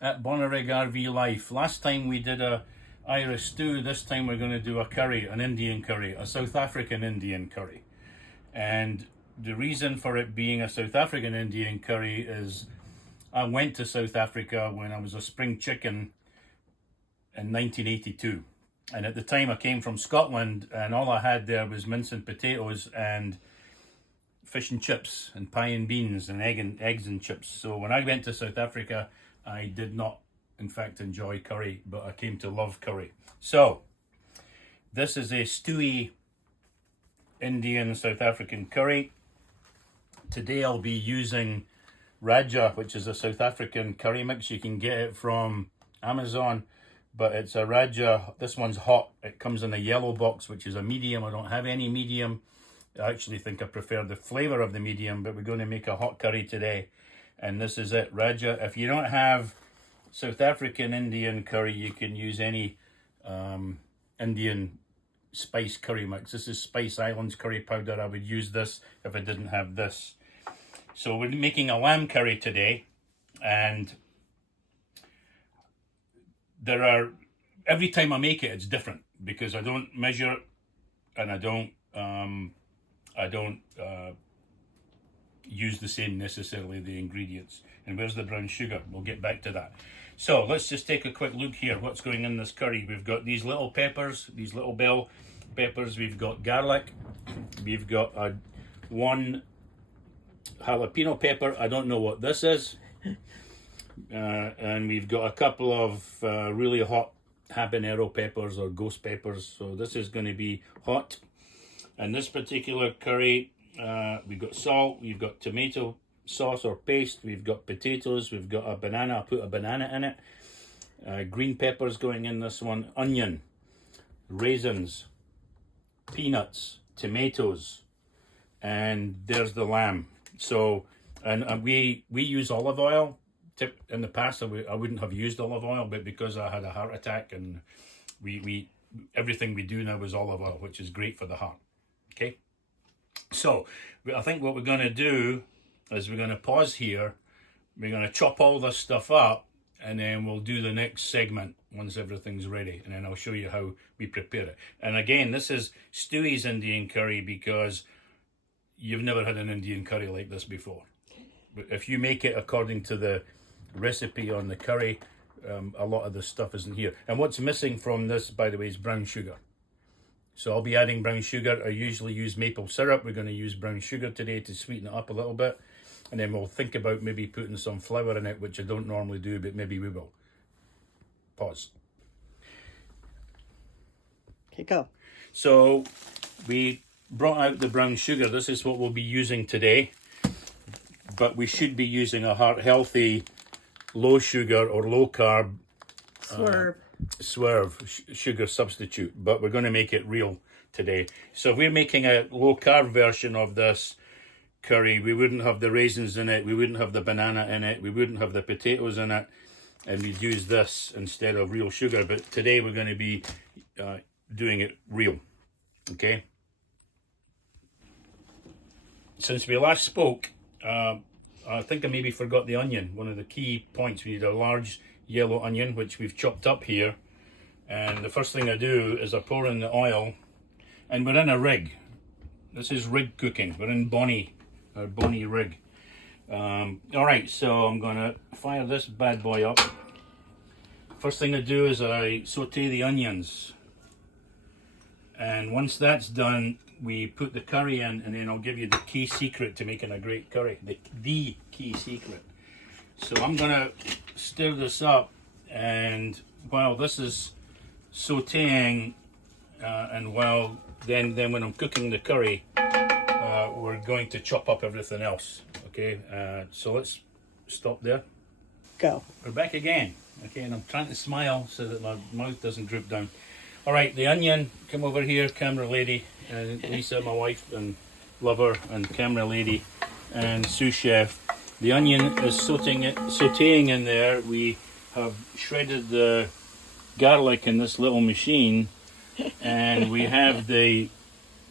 at Bonny RV Life. Last time we did a Irish stew, this time we're going to do a curry, an Indian curry, a South African Indian curry. And the reason for it being a South African Indian curry is I went to South Africa when I was a spring chicken in 1982. And at the time I came from Scotland, and all I had there was mince and potatoes and fish and chips and pie and beans and eggs and chips. So when I went to South Africa, I did not in fact enjoy curry, but I came to love curry. So this is a Stuey Indian South African curry. Today I'll be using Raja, which is a South African curry mix. You can get it from Amazon, but it's a Raja. This one's hot. It comes in a yellow box, which is a medium. I don't have any medium. I actually think I prefer the flavor of the medium, but we're going to make a hot curry today. And this is it, Raja. If you don't have South African Indian curry, you can use any Indian spice curry mix. This is Spice Islands curry powder. I would use this if I didn't have this. So we're making a lamb curry today, and every time I make it, it's different because I don't measure and I don't use the same necessarily the ingredients. And where's the brown sugar? We'll get back to that. So let's just take a quick look here. What's going in this curry? We've got these little peppers, these little bell peppers. We've got garlic. We've got one jalapeno pepper. I don't know what this is. And we've got a couple of really hot habanero peppers or ghost peppers. So this is going to be hot. And this particular curry, we've got salt, we've got tomato sauce or paste, we've got potatoes, we've got a banana. I put a banana in it. Green peppers going in this one, onion, raisins, peanuts, tomatoes, and there's the lamb. So, and we use olive oil. In the past, I wouldn't have used olive oil, but because I had a heart attack, and we everything we do now is olive oil, which is great for the heart. Okay, so I think what we're going to do is we're going to pause here. We're going to chop all this stuff up, and then we'll do the next segment once everything's ready, and then I'll show you how we prepare it. And again, this is Stuey's Indian curry because you've never had an Indian curry like this before. But if you make it according to the recipe on the curry, a lot of the stuff isn't here. And what's missing from this, by the way, is brown sugar. So I'll be adding brown sugar. I usually use maple syrup. We're going to use brown sugar today to sweeten it up a little bit. And then we'll think about maybe putting some flour in it, which I don't normally do, but maybe we will. Pause. Okay, go. So we brought out the brown sugar. This is what we'll be using today. But we should be using a heart-healthy, low sugar or low carb swerve sugar substitute, but we're going to make it real today. So if we're making a low carb version of this curry, we wouldn't have the raisins in it, we wouldn't have the banana in it, we wouldn't have the potatoes in it, and we'd use this instead of real sugar. But today we're going to be doing it real. Okay, since we last spoke, I think I maybe forgot the onion. One of the key points, we need a large yellow onion, which we've chopped up here. And the first thing I do is I pour in the oil, and we're in a rig. This is rig cooking. We're in Bonny, our Bonny rig. All right, so I'm gonna fire this bad boy up. First thing I do is I saute the onions. And once that's done, we put the curry in, and then I'll give you the key secret to making a great curry. The key secret. So I'm gonna stir this up, and while this is sauteing, and while then when I'm cooking the curry, we're going to chop up everything else. Okay, so let's stop there. Go. We're back again. Okay, and I'm trying to smile so that my mouth doesn't droop down. All right, the onion, come over here, camera lady, Lisa, my wife and lover, and camera lady, and sous chef. The onion is sauteing in there. We have shredded the garlic in this little machine, and we have the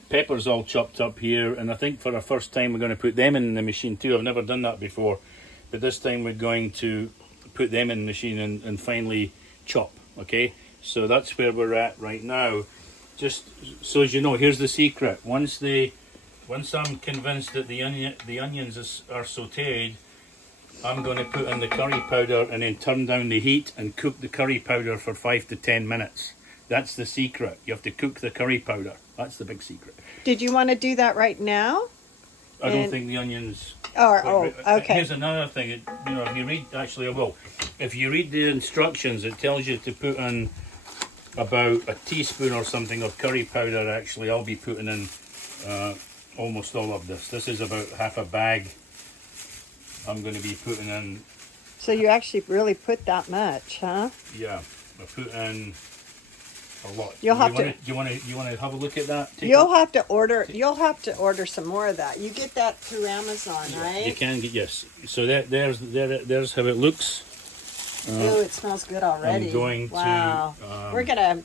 peppers all chopped up here. And I think for the first time we're going to put them in the machine too. I've never done that before, but this time we're going to put them in the machine and finally chop. Okay, so that's where we're at right now. Just so as you know, here's the secret. Once I'm convinced that the onions are sautéed, I'm going to put in the curry powder and then turn down the heat and cook the curry powder for 5 to 10 minutes. That's the secret. You have to cook the curry powder. That's the big secret. Did you want to do that right now? I don't think the onions... Okay. Here's another thing. If you read... Actually, I will. If you read the instructions, it tells you to put in about a teaspoon or something of curry powder. Actually, I'll be putting in almost all of this. This is about half a bag I'm going to be putting in. So you actually really put that much, huh? Yeah, I put in a lot. You want to have a look at that? You'll have to order some more of that. You get that through Amazon, right? You can get, yes. So there's how it looks. Ooh, it smells good already. I'm going to we're gonna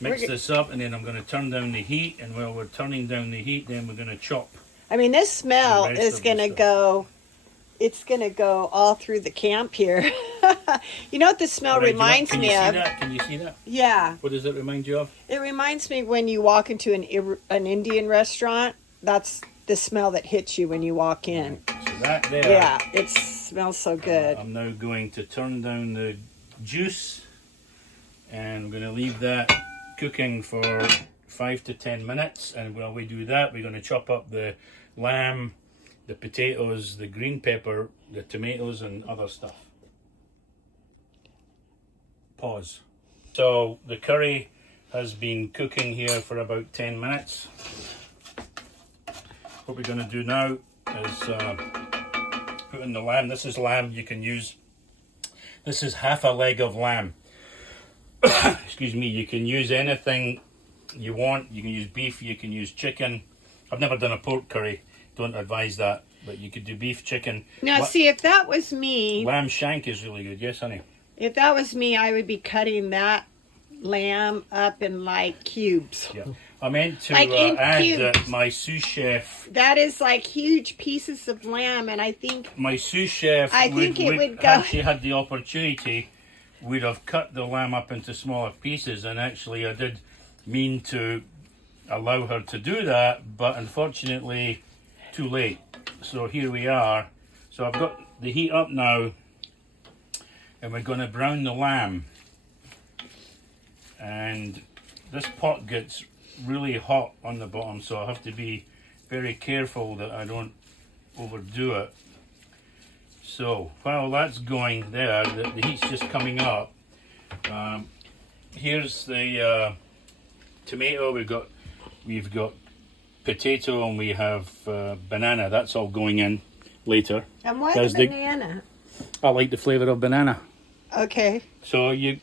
mix this up, and then I'm going to turn down the heat. And while we're turning down the heat, then we're going to chop. I mean, this smell is going to go. It's going to go all through the camp here. You know what this smell reminds me of? Can you see that? Yeah. What does it remind you of? It reminds me when you walk into an Indian restaurant. That's the smell that hits you when you walk in. So that there. Yeah, it smells so good. I'm now going to turn down the juice, and I'm going to leave that cooking for 5 to 10 minutes. And while we do that, we're going to chop up the lamb, the potatoes, the green pepper, the tomatoes, and other stuff. Pause. So the curry has been cooking here for about 10 minutes. What we're going to do now is put in the lamb. This is lamb you can use. This is half a leg of lamb. Excuse me. You can use anything you want. You can use beef, you can use chicken. I've never done a pork curry. Don't advise that, but you could do beef, chicken. Now, see, if that was me... Lamb shank is really good. Yes, honey? If that was me, I would be cutting that lamb up in, like, cubes. Yeah. I meant to like add cubes. that my sous chef... That is, like, huge pieces of lamb, and I think... My sous chef, would go... had she had the opportunity, would have cut the lamb up into smaller pieces, and actually I did mean to allow her to do that, but unfortunately... too late. So here we are. So I've got the heat up now, and we're going to brown the lamb. And this pot gets really hot on the bottom, so I have to be very careful that I don't overdo it. So while that's going there, the heat's just coming up. Here's the tomato. We've got potato, and we have banana. That's all going in later. And why the banana? I like the flavour of banana. Okay. So you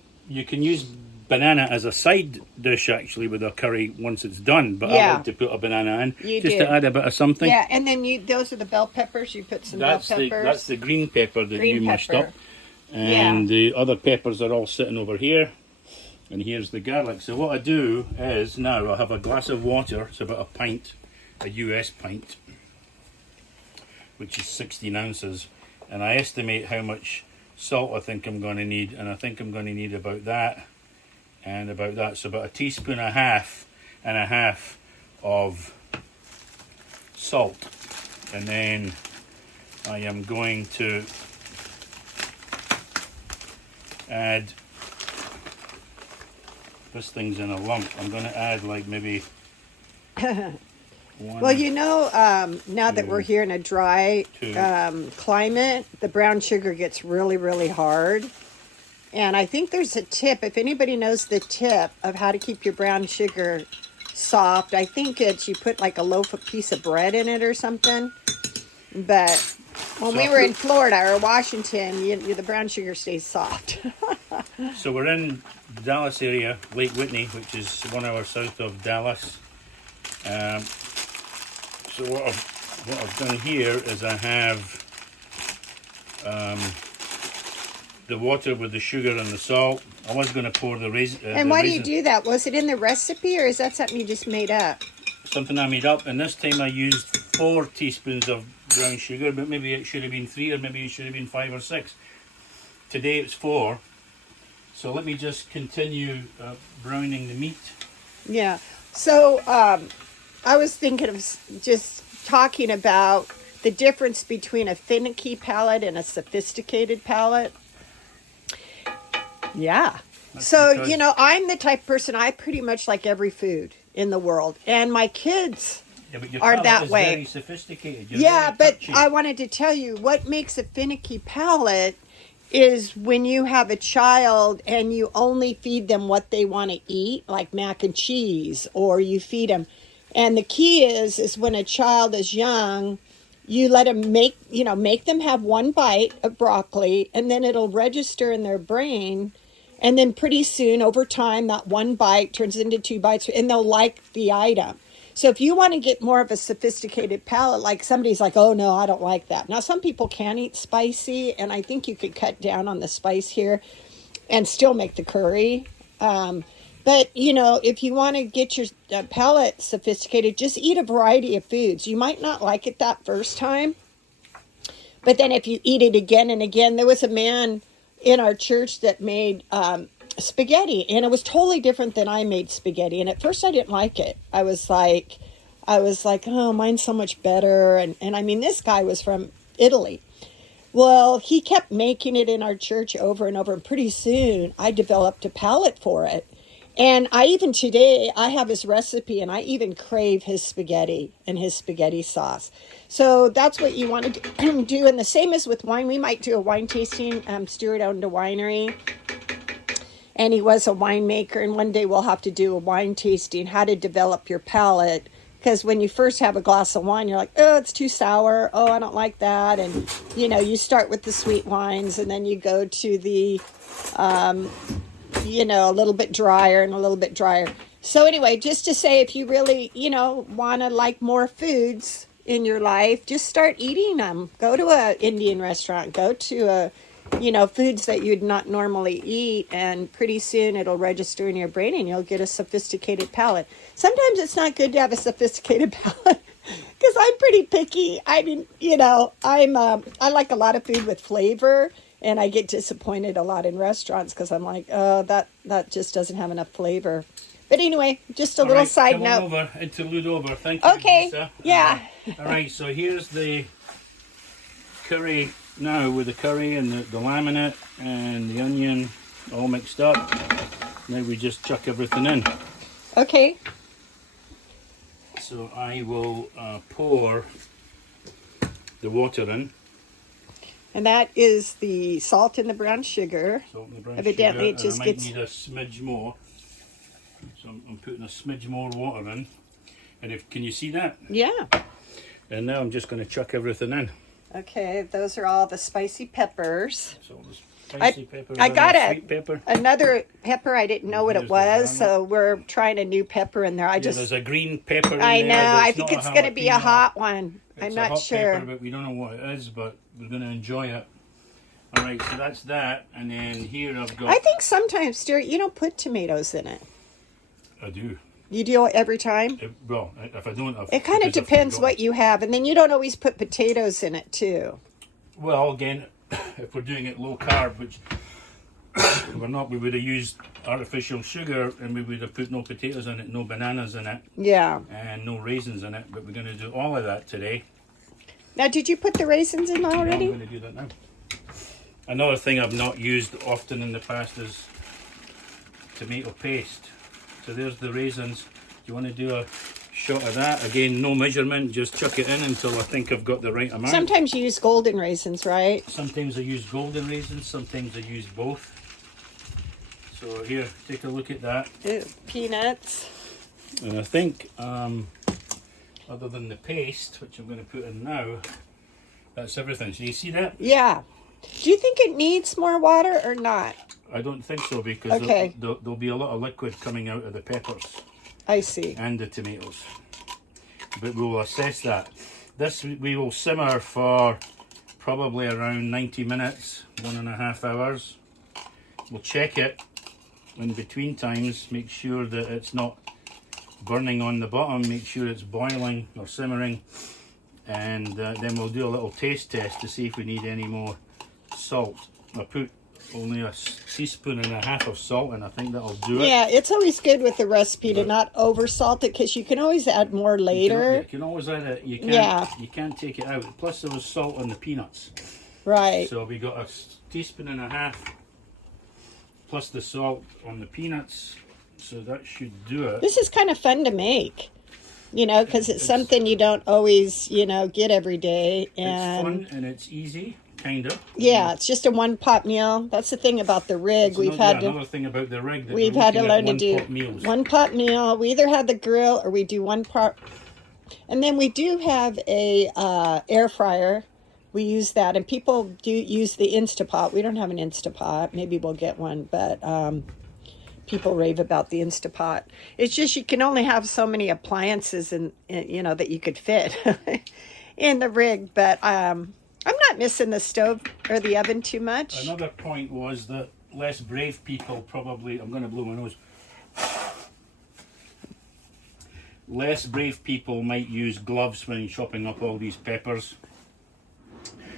can use banana as a side dish actually with a curry once it's done, but I like to put a banana in to add a bit of something. Yeah, and then those are the bell peppers. You put some bell peppers. That's the green pepper that you mashed up. And the other peppers are all sitting over here. And here's the garlic. So what I do is now I have a glass of water. It's about a pint, a US pint, which is 16 ounces. And I estimate how much salt I think I'm going to need. And I think I'm going to need about that and about that. So about a teaspoon and a half of salt. And then I am going to add... This thing's in a lump. I'm going to add like maybe one. Well, you know, now that we're here in a dry climate, the brown sugar gets really, really hard. And I think there's a tip. If anybody knows the tip of how to keep your brown sugar soft, I think it's you put like a piece of bread in it or something. But when we were in Florida or Washington, the brown sugar stays soft. So we're in the Dallas area, Lake Whitney, which is 1 hour south of Dallas. So what I've done here is I have the water with the sugar and the salt. I was going to pour the raisins. And why do you do that? Was it in the recipe, or is that something you just made up? Something I made up, and this time I used 4 teaspoons of brown sugar, but maybe it should have been 3, or maybe it should have been 5 or 6. today it's 4. So let me just continue browning the meat. Yeah. So I was thinking of just talking about the difference between a finicky palate and a sophisticated palate. Yeah. That's So, because- you know, I'm the type of person, I pretty much like every food in the world. And my kids Yeah, but your are palate that is way. very sophisticated. You're yeah, very but touchy. I wanted to tell you what makes a finicky palate is when you have a child and you only feed them what they want to eat, like mac and cheese, or you feed them. And the key is when a child is young, you let them make them have one bite of broccoli, and then it'll register in their brain. And then pretty soon, over time, that one bite turns into 2 bites, and they'll like the item. So if you want to get more of a sophisticated palate, like somebody's like, oh no, I don't like that. Now, some people can eat spicy, and I think you could cut down on the spice here and still make the curry. But, you know, if you want to get your palate sophisticated, just eat a variety of foods. You might not like it that first time, but then if you eat it again and again, there was a man in our church that made spaghetti, and it was totally different than I made spaghetti. And at first I didn't like it. I was like, oh, mine's so much better. And I mean, this guy was from Italy. Well, he kept making it in our church over and over. And pretty soon I developed a palate for it. And today, I have his recipe, and I even crave his spaghetti and his spaghetti sauce. So that's what you want to do. And the same as with wine. We might do a wine tasting. Stuart owned a winery, and he was a winemaker. And one day we'll have to do a wine tasting, how to develop your palate. Because when you first have a glass of wine, you're like, oh, it's too sour. Oh, I don't like that. And, you know, you start with the sweet wines, and then you go to the... a little bit drier and a little bit drier. So anyway, just to say, if you really, want to like more foods in your life, just start eating them. Go to a Indian restaurant, go to foods that you'd not normally eat, and pretty soon it'll register in your brain and you'll get a sophisticated palate. Sometimes it's not good to have a sophisticated palate because I'm pretty picky. I mean, I like a lot of food with flavor. And I get disappointed a lot in restaurants because I'm like, oh, that just doesn't have enough flavor. But anyway, just a All little right, side come note. on over, interlude over. Thank you, Okay, Lisa. yeah. All right, so here's the curry now with the curry and the laminate and the onion all mixed up. Now we just chuck everything in. Okay. So I will pour the water in. And that is the salt and the brown sugar. Salt and the brown Evidently, sugar, it just and I might need a smidge more. So I'm putting a smidge more water in. And can you see that? Yeah. And now I'm just going to chuck everything in. Okay, those are all the spicy peppers. So the spicy pepper, I got sweet pepper. another pepper. I didn't know what it Here's the was, garlic. so we're trying a new pepper in there. There's a green pepper in I there. know. That's I think not it's going to be a jalapeno. hot one. I'm It's a not hot sure. pepper, but we don't know what it is, but we're going to enjoy it. All right, so that's that. And then here I've got... I think sometimes, Stuart, you don't put tomatoes in it. I do. You do every time? If I don't... It kind of depends what you have. And then you don't always put potatoes in it, too. Well, again, if we're doing it low carb, which we're not, we would have used artificial sugar and we would have put no potatoes in it, no bananas in it, Yeah. and no raisins in it. But we're going to do all of that today. Now, did you put the raisins in Yeah, already? I'm going to do that now. Another thing I've not used often in the past is tomato paste. So there's the raisins. Do you want to do a shot of that? Again, no measurement, just chuck it in until I think I've got the right amount. Sometimes you use golden raisins, right? Sometimes I use golden raisins, sometimes I use both. So here, take a look at that. Ooh, peanuts. And I think, other than the paste, which I'm going to put in now, that's everything. So you see that? Yeah. Do you think it needs more water or not? I don't think so, because Okay. there'll be a lot of liquid coming out of the peppers I see. and the tomatoes. But we'll assess that. This we will simmer for probably around 90 minutes, 1.5 hours. We'll check it in between times, make sure that it's not burning on the bottom, make sure it's boiling or simmering, and then we'll do a little taste test to see if we need any more salt. I put only a teaspoon and a half of salt, and I think that'll do it. Yeah, it's always good with the recipe to not over salt it, because you can always add more later. You can always add it. You can't take it out. Plus there was salt on the peanuts. Right. So we got a teaspoon and a half plus the salt on the peanuts. So that should do it. This is kind of fun to make, you know, because it's something you don't always, you know, get every day. And it's fun and it's easy, kind of. Yeah, it's just a one-pot meal. That's the thing about the rig. Another thing about the rig that we've had to learn to do one-pot meal. We either have the grill or we do one pot. And then we do have a air fryer. We use that, and people do use the Instapot. We don't have an Instapot. Maybe we'll get one, but people rave about the Instapot. It's just you can only have so many appliances and you know that you could fit in the rig. But I'm not missing the stove or the oven too much. Another point was that less brave people probably. I'm going to blow my nose. Less brave people might use gloves when chopping up all these peppers.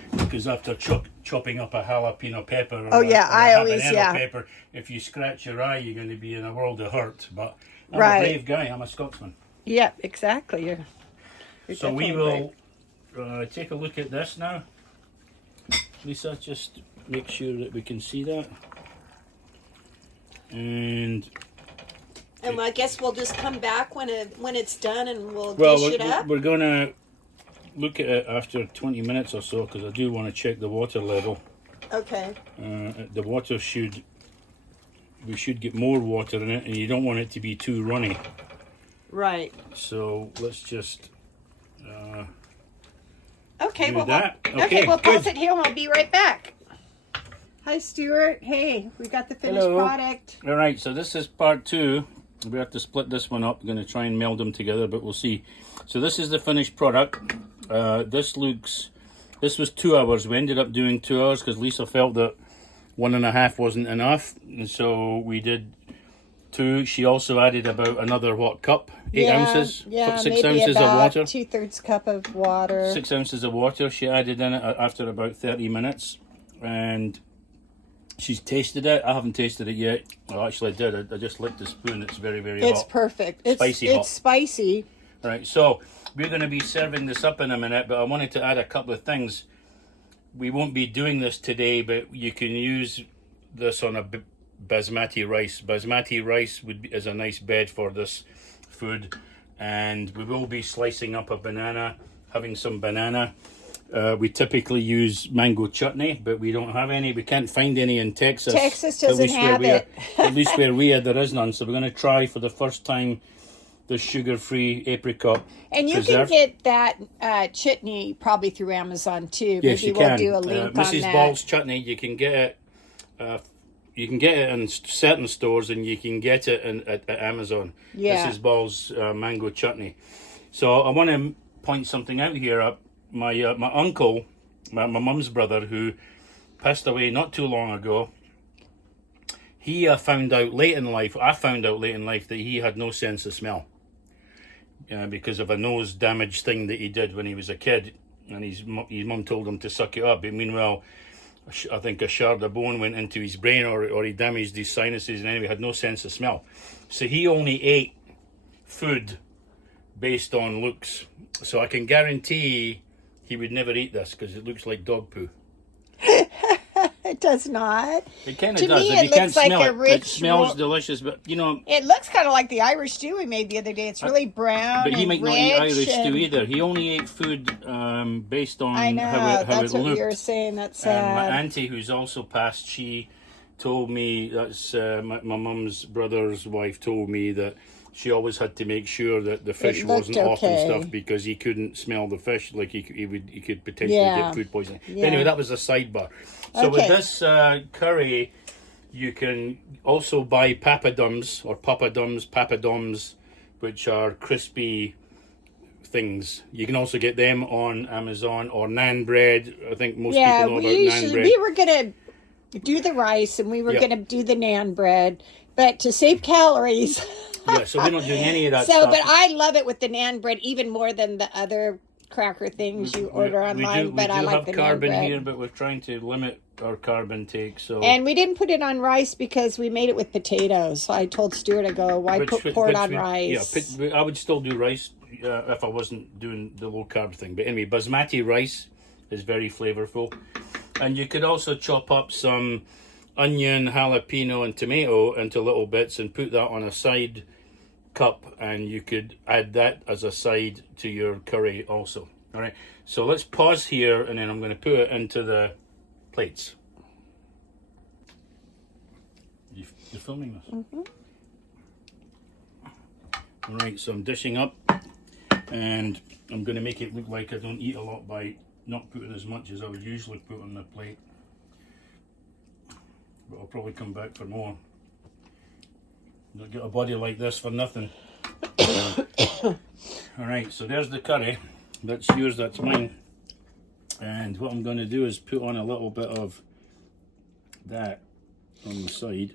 Because after chopping up a jalapeno pepper or a habanero pepper, if you scratch your eye, you're going to be in a world of hurt. But I'm a brave guy. I'm a Scotsman. Yeah, exactly. You're so we will take a look at this now. Lisa, just make sure that we can see that. And I guess we'll just come back when it's done and we'll dish it up. We're going to look at it after 20 minutes or so, because I do want to check the water level. Okay. The water we should get more water in it, and you don't want it to be too runny. Right. So let's just okay, do that. We'll pause it here and we'll be right back. Hi, Stuart. Hey, we got the finished product. All right, so this is part 2. We have to split this one up. We're going to try and meld them together, but we'll see. So this is the finished product. This was 2 hours. We ended up doing 2 hours because Lisa felt that 1.5 wasn't enough, and so we did 2. She also added about another cup, 8 ounces, 6 ounces of water, 2/3 cup of water, 6 ounces of water. She added in it after about 30 minutes, and she's tasted it. I haven't tasted it yet. Well, actually, I did. I just licked the spoon. It's very, very hot. It's perfect. Spicy hot. It's spicy. Right, so we're going to be serving this up in a minute, but I wanted to add a couple of things. We won't be doing this today, but you can use this on a basmati rice. Basmati rice is a nice bed for this food, and we will be slicing up a banana, having some banana. We typically use mango chutney, but we don't have any. We can't find any in Texas. Texas doesn't have it. At least where we are, there is none. So we're going to try for the first time the sugar-free apricot. And you can get that chutney probably through Amazon too. Yes, Maybe you we'll do a link on Mrs. that. Ball's chutney, you can get it. You can get it in certain stores, and you can get it at Amazon. Yeah. Mrs. Ball's mango chutney. So I want to point something out here. My uncle, my mum's brother, who passed away not too long ago, he found out late in life. I found out late in life that he had no sense of smell. Because of a nose damage thing that he did when he was a kid, and his mum told him to suck it up. But meanwhile, I think a shard of bone went into his brain, or he damaged his sinuses, and anyway, had no sense of smell. So he only ate food based on looks. So I can guarantee he would never eat this because it looks like dog poo. It does not. It kind of To does. me, If you it can't looks like smell a it, rich it smells delicious. But you know, it looks kind of like the Irish stew we made the other day. It's really brown. But he and might not eat Irish stew either. He only ate food based on I know, how that's it what looked. you were saying. That's And sad. my auntie, who's also passed, she told me, that's my mum's brother's wife told me that she always had to make sure that the fish wasn't off and stuff because he couldn't smell the fish, like he could potentially get food poisoning. Yeah. But anyway, that was a sidebar. So with this curry, you can also buy papadums, which are crispy things. You can also get them on Amazon, or naan bread. I think most people know about naan bread. We were going to do the rice and we were going to do the naan bread, but to save calories. Yeah, so we're not doing any of that stuff. But I love it with the naan bread even more than the other cracker things you order online, but I like the we do have carbon naan bread. here, but we're trying to limit our carbon take. So And we didn't put it on rice because we made it with potatoes. So I told Stuart, I go, why pour it on rice? Yeah, I would still do rice if I wasn't doing the low carb thing. But anyway, basmati rice is very flavorful. And you could also chop up some onion, jalapeno, and tomato into little bits and put that on a side cup, and you could add that as a side to your curry also. All right, so let's pause here, and then I'm going to put it into the plates. You're filming this? Mm-hmm. All right, so I'm dishing up, and I'm going to make it look like I don't eat a lot by not putting as much as I would usually put on the plate. But I'll probably come back for more. Don't get a body like this for nothing. Alright, so there's the curry. That's yours, that's mine. And what I'm going to do is put on a little bit of that on the side.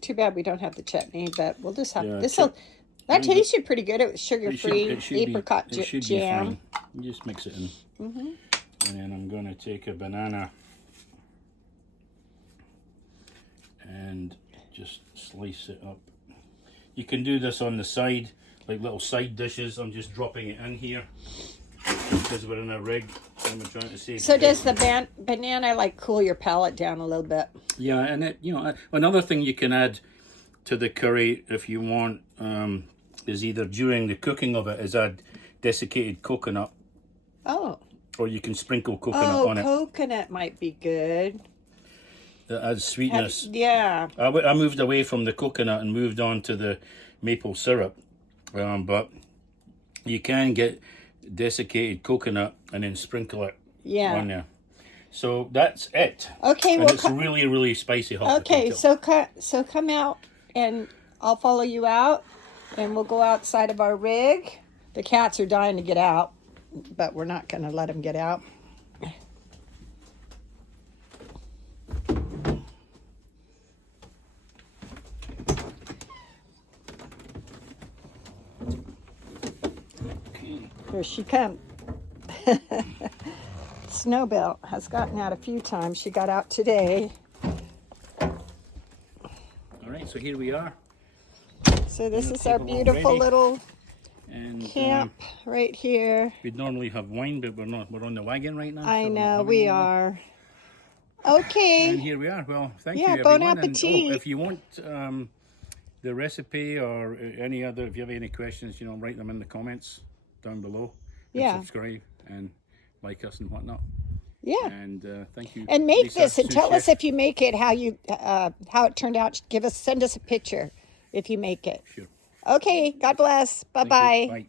Too bad we don't have the chutney, but we'll just have Yeah, that tasted pretty good. It was sugar-free apricot it should jam. be fine. You just mix it in. Mm-hmm. And then I'm going to take a banana and just slice it up. You can do this on the side, like little side dishes. I'm just dropping it in here because we're in a rig. I'm trying to save. So does the banana like cool your palate down a little bit? Yeah, and it, you know, another thing you can add to the curry if you want is either during the cooking of it is add desiccated coconut. Oh. Or you can sprinkle coconut on it. Oh, coconut might be good. That adds sweetness. Yeah. I moved away from the coconut and moved on to the maple syrup. But you can get desiccated coconut and then sprinkle it on there. So that's it. Okay, and it's really, really spicy hot. Okay, so come out and I'll follow you out and we'll go outside of our rig. The cats are dying to get out, but we're not going to let them get out. Here she comes. Snowbelt has gotten out a few times. She got out today. All right, so here we are. So this is our beautiful little camp right here. We'd normally have wine, but we're not. We're on the wagon right now. I so know, we are. Okay. And here we are. Well, thank you, Bon everyone. appetit. And, if you want the recipe or any other, if you have any questions, write them in the comments down below. And subscribe and like us and whatnot. Yeah. And thank you. And make Lisa, this and tell us chef. if you make it how it turned out. Send us a picture if you make it. Sure. Okay. God bless. Bye-bye. Bye.